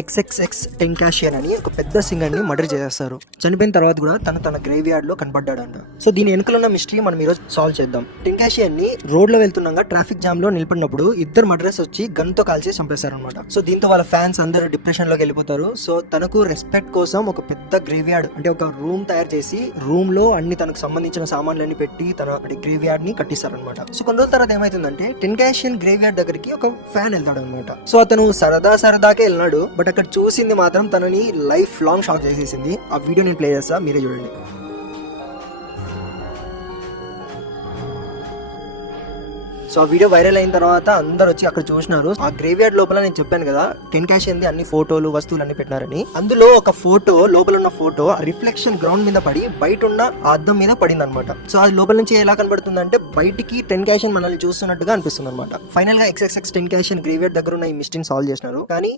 ఎక్స్ఎక్స్ఎక్స్ టెంకాషియన్ అని ఒక పెద్ద సింగర్ ని మర్డర్ చేసేస్తారు. చనిపోయిన తర్వాత కూడా తన గ్రేవ్ యార్డ్ లో కనపడ్డాడంట. సో దీని వెనుకలో ఉన్న మిస్టరీ మనం ఈరోజు సాల్వ్ చేద్దాం. టెంకాషియన్ ని రోడ్ లో వెళ్తుండగా ట్రాఫిక్ జామ్ లో నిలబడినప్పుడు ఇద్దరు మర్డరర్స్ వచ్చి గన్ తో కాల్చి చంపేశారు అనమాట. సో దీంతో వాళ్ళ ఫ్యాన్స్ అందరూ డిప్రెషన్ లోకి వెళ్ళిపోతారు. సో తనకు రెస్పెక్ట్ కోసం ఒక పెద్ద గ్రేవ్ యార్డ్ అంటే ఒక రూమ్ తయారు చేసి రూమ్ లో అన్ని తనకు సంబంధించిన సామాన్లన్నీ పెట్టి తన గ్రేవ్ యార్డ్ ని కట్టిస్తారు అనమాట. సో కొన్ని రోజుల తర్వాత ఏమైతుందంటే టెంకాషియన్ గ్రేవ్ యార్డ్ దగ్గరికి ఒక ఫ్యాన్ వెళ్తాడు అనమాట. సో అతను సరదాకే వెళ్ళినాడు. బట్ అక్కడ చూసింది మాత్రం తనని లైఫ్ లాంగ్ షాక్ చేసేసింది. ఆ వీడియో నేను ప్లే చేస్తా, మీరే చూడండి. సో ఆ వీడియో వైరల్ అయిన తర్వాత అందరు వచ్చి అక్కడ చూసినారు. ఆ గ్రేవ్ యార్డ్ లోపల నేను చెప్పాను కదా టెంకాషియన్ ది అన్ని ఫోటోలు వస్తువులు అన్ని పెట్టినారని. అందులో ఒక ఫోటో లోపల ఉన్న ఫోటో రిఫ్లెక్షన్ గ్రౌండ్ మీద పడి బయట ఉన్న ఆ అద్దం మీద పడింది అనమాట. సో అది లోపల నుంచి ఎలా కనబడుతుంది అంటే బయటికి టెంకాషియన్ మనల్ని చూస్తున్నట్టుగా అనిపిస్తుంది అనమాట. ఫైనల్ గా ఎక్స్ఎక్స్ఎక్స్ టెంకాషియన్ గ్రేవ్ యార్డ్ దగ్గర ఉన్న ఈ మిస్టరీని సాల్వ్ చేసినారు. కానీ